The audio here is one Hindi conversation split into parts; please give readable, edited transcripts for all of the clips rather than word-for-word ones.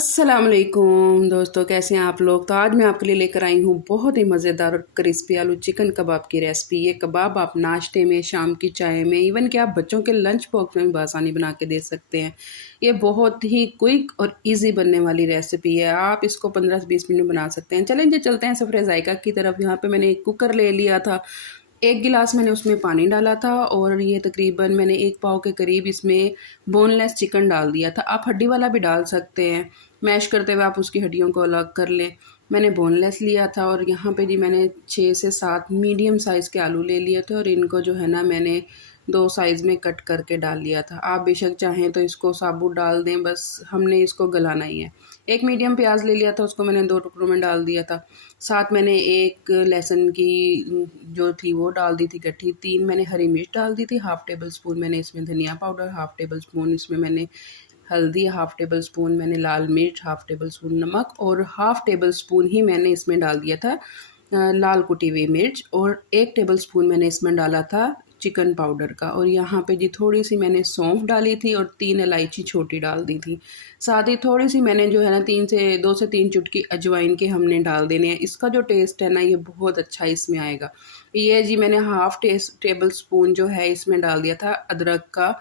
अस्सलाम वालेकुम दोस्तों, कैसे हैं आप लोग। तो आज मैं आपके लिए लेकर आई हूँ बहुत ही मज़ेदार और क्रिस्पी आलू चिकन कबाब की रेसिपी। ये कबाब आप नाश्ते में, शाम की चाय में, इवन कि आप बच्चों के लंच बॉक्स में भी आसानी बना के दे सकते हैं। ये बहुत ही क्विक और इजी बनने वाली रेसिपी है। आप इसको 15 से 20 मिनट में बना सकते हैं। चलें जी, चलते हैं सफ़र ज़ायक़ा की तरफ। यहाँ पर मैंने एक कुकर ले लिया था। 1 गिलास मैंने उसमें पानी डाला था और ये तकरीबन मैंने 1 पाव के करीब इसमें बोनलेस चिकन डाल दिया था। आप हड्डी वाला भी डाल सकते हैं। मैश करते हुए आप उसकी हड्डियों को अलग कर लें। मैंने बोनलेस लिया था और यहाँ पे जी मैंने 6 से 7 मीडियम साइज़ के आलू ले लिए थे और इनको जो है ना मैंने 2 साइज़ में कट करके डाल लिया था। आप बेशक चाहें तो इसको साबुत डाल दें, बस हमने इसको गलाना ही है। 1 मीडियम प्याज ले लिया था, उसको मैंने 2 टुकड़ों में डाल दिया था। साथ मैंने 1 लहसुन की जो थी वो डाल दी थी गट्ठी। 3 मैंने हरी मिर्च डाल दी थी। हाफ़ टेबल स्पून मैंने इसमें धनिया पाउडर, हाफ़ टेबल स्पून इसमें मैंने हल्दी, हाफ़ टेबल स्पून मैंने लाल मिर्च, हाफ़ टेबल स्पून नमक और हाफ़ टेबल स्पून ही मैंने इसमें डाल दिया था लाल कुटी हुई मिर्च और 1 टेबल स्पून मैंने इसमें डाला था चिकन पाउडर का। और यहाँ पे जी थोड़ी सी मैंने सौंफ डाली थी और 3 इलायची छोटी डाल दी थी। साथ ही थोड़ी सी मैंने जो है ना 2 से 3 चुटकी अजवाइन के हमने डाल देने हैं। इसका जो टेस्ट है ना ये बहुत अच्छा इसमें आएगा। ये जी मैंने हाफ़ टेबल स्पून जो है इसमें डाल दिया था अदरक का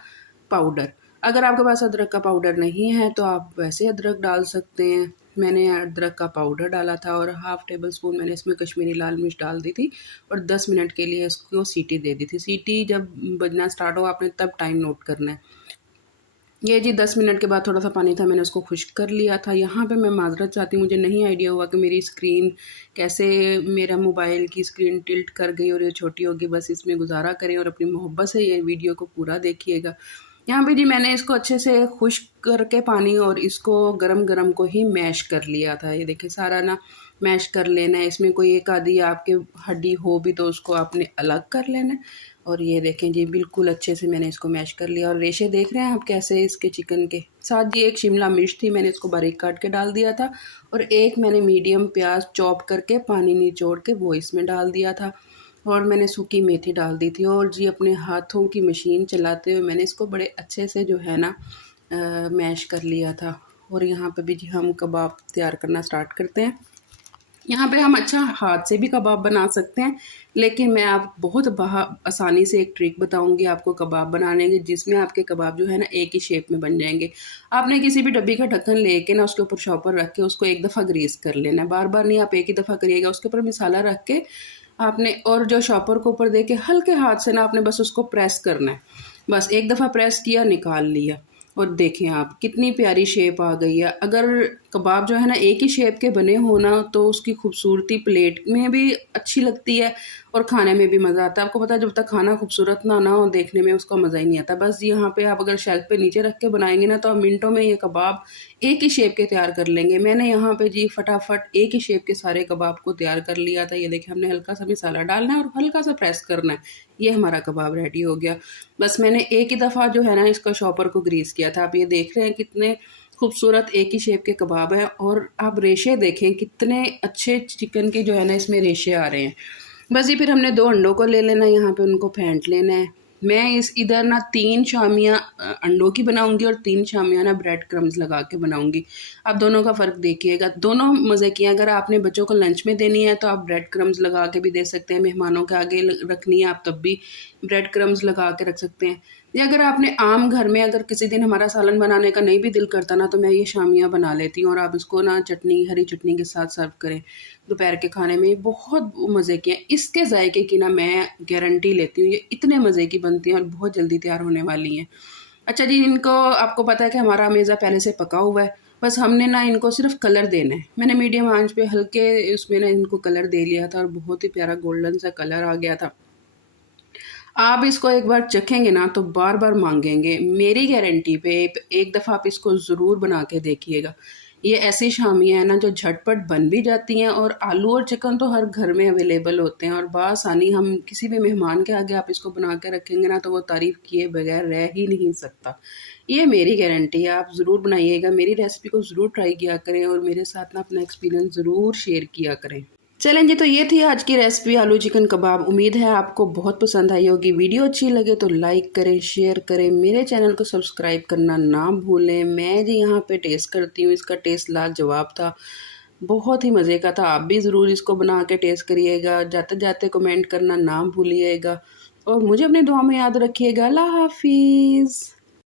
पाउडर। अगर आपके पास अदरक का पाउडर नहीं है तो आप वैसे अदरक डाल सकते हैं। मैंने अदरक का पाउडर डाला था और हाफ़ टेबल स्पून मैंने इसमें कश्मीरी लाल मिर्च डाल दी थी और 10 मिनट के लिए इसको सीटी दे दी थी। सीटी जब बजना स्टार्ट हो आपने तब टाइम नोट करना है। ये जी 10 मिनट के बाद थोड़ा सा पानी था, मैंने उसको खुश्क कर लिया था। यहाँ पे मैं माज़रत चाहती हूँ, मुझे नहीं आइडिया हुआ कि मेरी स्क्रीन कैसे, मेरा मोबाइल की स्क्रीन टिल्ट कर गई और ये छोटी होगी। बस इसमें गुज़ारा करें और अपनी मोहब्बत से ये वीडियो को पूरा देखिएगा। यहाँ पे जी मैंने इसको अच्छे से खुश्क करके पानी और इसको गरम-गरम को ही मैश कर लिया था। ये देखिए सारा ना मैश कर लेना है। इसमें कोई एक आधी आपके हड्डी हो भी तो उसको आपने अलग कर लेना है। और ये देखें जी बिल्कुल अच्छे से मैंने इसको मैश कर लिया और रेशे देख रहे हैं आप कैसे इसके चिकन के। साथ जी 1 शिमला मिर्च थी, मैंने इसको बारीक काट के डाल दिया था और 1 मैंने मीडियम प्याज चॉप करके पानी निचोड़ के वो इसमें डाल दिया था और मैंने सूखी मेथी डाल दी थी। और जी अपने हाथों की मशीन चलाते हुए मैंने इसको बड़े अच्छे से जो है ना मैश कर लिया था। और यहाँ पे भी जी हम कबाब तैयार करना स्टार्ट करते हैं। यहाँ पे हम अच्छा हाथ से भी कबाब बना सकते हैं, लेकिन मैं आप बहुत आसानी से एक ट्रिक बताऊंगी आपको कबाब बनाने की, जिसमें आपके कबाब जो है ना एक ही शेप में बन जाएंगे। आपने किसी भी डब्बी का ढक्कन लेके ना उसके ऊपर शॉपर रख के उसको एक दफ़ा ग्रीस कर लेना है। बार बार नहीं, आप एक ही दफ़ा करिएगा। उसके ऊपर मिसाला रख के आपने और जो शॉपर को ऊपर दे के हल्के हाथ से ना आपने बस उसको प्रेस करना है। बस एक दफ़ा प्रेस किया, निकाल लिया और देखें आप कितनी प्यारी शेप आ गई है। अगर कबाब जो है ना एक ही शेप के बने हो ना तो उसकी खूबसूरती प्लेट में भी अच्छी लगती है और खाने में भी मज़ा आता है। आपको पता है जब तक खाना खूबसूरत ना हो देखने में उसका मज़ा ही नहीं आता। बस यहाँ पे आप अगर शेल्फ पे नीचे रख के बनाएंगे ना तो आप मिनटों में ये कबाब एक ही शेप के तैयार कर लेंगे। मैंने यहाँ पे जी फटाफट एक ही शेप के सारे कबाब को तैयार कर लिया था। ये देखिए हमने हल्का सा मसाला डालना है और हल्का सा प्रेस करना है। ये हमारा कबाब रेडी हो गया। बस मैंने एक ही दफ़ा जो है ना इसका शॉपर को ग्रीस किया था। आप ये देख रहे हैं कितने खूबसूरत एक ही शेप के कबाब हैं और आप रेशे देखें कितने अच्छे चिकन के जो है ना इसमें रेशे आ रहे हैं। बस ये फिर हमने 2 अंडों को ले लेना है, यहाँ पे उनको फेंट लेना है। मैं इस इधर ना 3 शामियाँ अंडों की बनाऊंगी और 3 शामियाँ ना ब्रेड क्रम्स लगा के बनाऊंगी। आप दोनों का फ़र्क देखिएगा, दोनों मज़े की हैं। अगर आपने बच्चों को लंच में देनी है तो आप ब्रेड क्रम्स लगा के भी दे सकते हैं। मेहमानों के आगे रखनी है आप तब भी ब्रेड क्रम्स लगा के रख सकते हैं। या अगर आपने आम घर में अगर किसी दिन हमारा सालन बनाने का नहीं भी दिल करता ना तो मैं ये शामियाँ बना लेती हूँ और आप इसको ना चटनी, हरी चटनी के साथ सर्व करें। दोपहर के खाने में बहुत मज़े की हैं। इसके जायके की ना मैं गारंटी लेती हूँ, ये इतने मज़े की बनती हैं और बहुत जल्दी तैयार होने वाली हैं। अच्छा जी, इनको आपको पता है कि हमारा मेज़ा पहले से पका हुआ है। बस हमने ना इनको सिर्फ कलर देना है। मैंने मीडियम आंच पे हल्के उसमें ना इनको कलर दे लिया था और बहुत ही प्यारा गोल्डन सा कलर आ गया था। आप इसको एक बार चखेंगे ना तो बार बार मांगेंगे। मेरी गारंटी पे एक दफ़ा आप इसको ज़रूर बना के देखिएगा। ये ऐसी शामियाँ हैं ना जो झटपट बन भी जाती हैं और आलू और चिकन तो हर घर में अवेलेबल होते हैं और बासानी हम किसी भी मेहमान के आगे आप इसको बना के रखेंगे ना तो वो तारीफ़ किए बगैर रह ही नहीं सकता। ये मेरी गारंटी है, आप ज़रूर बनाइएगा। मेरी रेसिपी को ज़रूर ट्राई किया करें और मेरे साथ ना अपना एक्सपीरियंस ज़रूर शेयर किया करें। चलें जी, तो ये थी आज की रेसिपी आलू चिकन कबाब। उम्मीद है आपको बहुत पसंद आई होगी। वीडियो अच्छी लगे तो लाइक करें, शेयर करें, मेरे चैनल को सब्सक्राइब करना ना भूलें। मैं जी यहाँ पे टेस्ट करती हूँ, इसका टेस्ट लाजवाब था, बहुत ही मज़े का था। आप भी ज़रूर इसको बना के टेस्ट करिएगा। जाते जाते कमेंट करना ना भूलिएगा और मुझे अपनी दुआ में याद रखिएगा। अल्लाह हाफिज़।